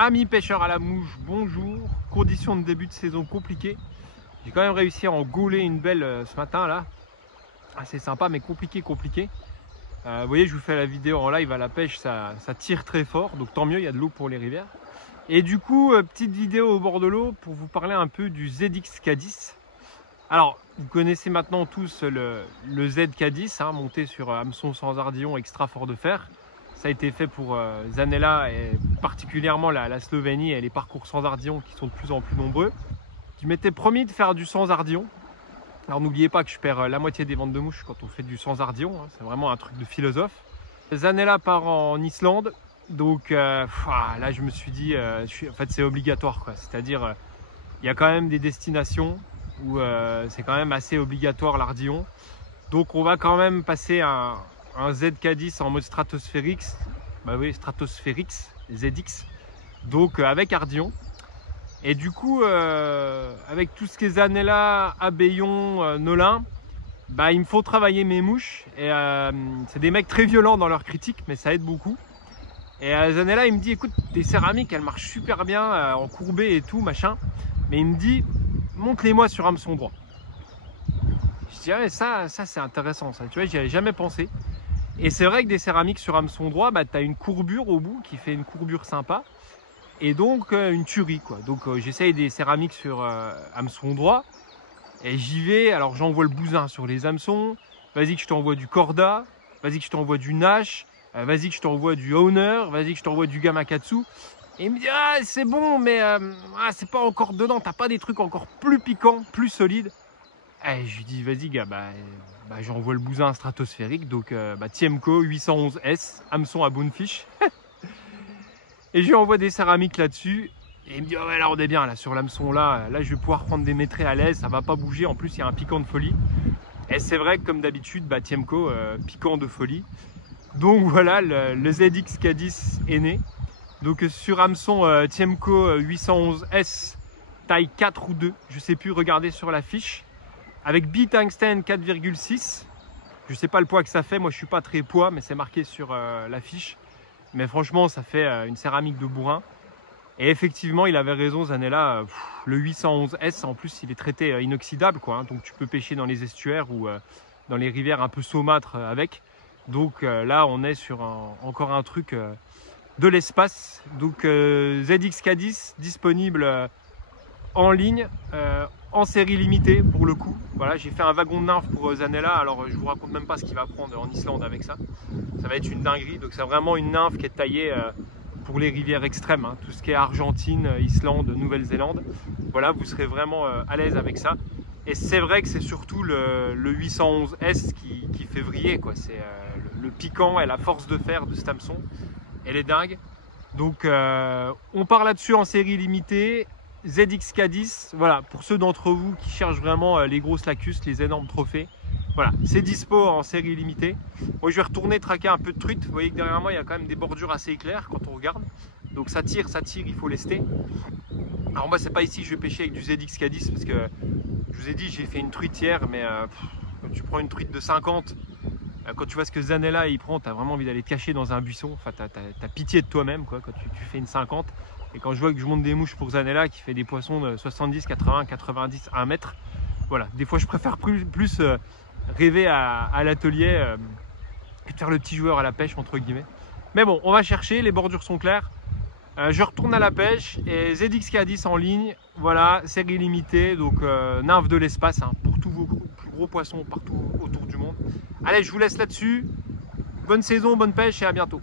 Amis pêcheurs à la mouche, bonjour. Conditions de début de saison compliquées. J'ai quand même réussi à en gauler une belle ce matin là. Assez sympa mais compliqué. Vous voyez, je vous fais la vidéo en live à la pêche, ça tire très fort. Donc tant mieux, il y a de l'eau pour les rivières. Et du coup, petite vidéo au bord de l'eau pour vous parler un peu du ZX K10. Alors, vous connaissez maintenant tous le ZK10, hein, monté sur hameçon sans ardillon extra fort de fer. Ça a été fait pour Zanella et particulièrement la Slovénie et les parcours sans ardillon qui sont de plus en plus nombreux. Je m'étais promis de faire du sans ardillon. Alors n'oubliez pas que je perds la moitié des ventes de mouches quand on fait du sans ardillon, hein, c'est vraiment un truc de philosophe. Zanella part en Islande, donc là je me suis dit, en fait c'est obligatoire, c'est-à-dire il y a quand même des destinations où c'est quand même assez obligatoire l'ardillon. Donc on va quand même passer un ZK10 en mode stratosphérique, bah oui, stratosphérique, ZX, donc avec ardillon. Et du coup, avec tout ce qui est Zanella, Abéillon, Nolin, bah, il me faut travailler mes mouches. Et c'est des mecs très violents dans leurs critiques, mais ça aide beaucoup. Et Zanella, il me dit, écoute, tes céramiques, elles marchent super bien, en courbé et tout, machin. Mais il me dit, monte-les-moi sur hameçon droit. Je dis, ouais, ça c'est intéressant, ça. Tu vois, j'y avais jamais pensé. Et c'est vrai que des céramiques sur hameçon droit, bah, tu as une courbure au bout qui fait une courbure sympa. Et donc une tuerie, quoi. Donc j'essaye des céramiques sur hameçon droit. Et j'y vais, alors j'envoie le bousin sur les hameçons. Vas-y que je t'envoie du corda. Vas-y que je t'envoie du nash. Vas-y que je t'envoie du owner. Vas-y que je t'envoie du gamakatsu. Et il me dit, ah c'est bon, mais c'est pas encore dedans. T'as pas des trucs encore plus piquants, plus solides. Et je lui dis, vas-y gars, j'envoie le bousin stratosphérique. Donc Tiemco 811S, hameçon à Bonefish. Et je lui envoie des céramiques là-dessus. Et il me dit, oh ouais, là on est bien, là sur l'hameçon là je vais pouvoir prendre des métrés à l'aise, ça va pas bouger. En plus il y a un piquant de folie. Et c'est vrai que comme d'habitude, Tiemco, piquant de folie. Donc voilà, le ZX K10 est né. Donc sur hameçon Tiemco 811S, taille 4 ou 2, je sais plus, regardez sur la fiche. Avec bitungstène 4,6. Je sais pas le poids que ça fait, moi je suis pas très poids, mais c'est marqué sur la fiche. Mais franchement, ça fait une céramique de bourrin. Et effectivement, il avait raison, Zanella. Le 811S, en plus, il est traité inoxydable, quoi. Hein, donc tu peux pêcher dans les estuaires ou dans les rivières un peu saumâtres avec. Donc là, on est sur encore un truc de l'espace. Donc ZX-K10 disponible en ligne, en série limitée pour le coup. Voilà, j'ai fait un wagon de nymphe pour Zanella. Alors je vous raconte même pas ce qu'il va prendre en Islande avec ça. Ça va être une dinguerie. Donc c'est vraiment une nymphe qui est taillée pour les rivières extrêmes, hein, tout ce qui est Argentine, Islande, Nouvelle-Zélande. Voilà, vous serez vraiment à l'aise avec ça. Et c'est vrai que c'est surtout le 811S qui fait vriller, quoi. C'est le piquant et la force de fer de cet hameçon. Elle est dingue. Donc on part là-dessus en série limitée. ZX-K10, voilà, pour ceux d'entre vous qui cherchent vraiment les grosses lacustes, les énormes trophées. Voilà, c'est dispo en série limitée. Moi je vais retourner traquer un peu de truites. Vous voyez que derrière moi il y a quand même des bordures assez claires quand on regarde. Donc ça tire, il faut lester. Alors moi c'est pas ici que je vais pêcher avec du ZX-K10 parce que je vous ai dit j'ai fait une truite hier, mais quand tu prends une truite de 50, quand tu vois ce que Zanella il prend, tu as vraiment envie d'aller te cacher dans un buisson. Enfin t'as pitié de toi-même quoi quand tu fais une 50. Et quand je vois que je monte des mouches pour Zanella qui fait des poissons de 70, 80, 90, 1 mètre, voilà, des fois je préfère plus rêver à l'atelier que de faire le petit joueur à la pêche entre guillemets. Mais bon, on va chercher, les bordures sont claires. Je retourne à la pêche et ZX-K10 en ligne, voilà, série limitée, donc nymphe de l'espace, hein, pour tous vos plus gros poissons partout autour du monde. Allez, je vous laisse là-dessus. Bonne saison, bonne pêche et à bientôt.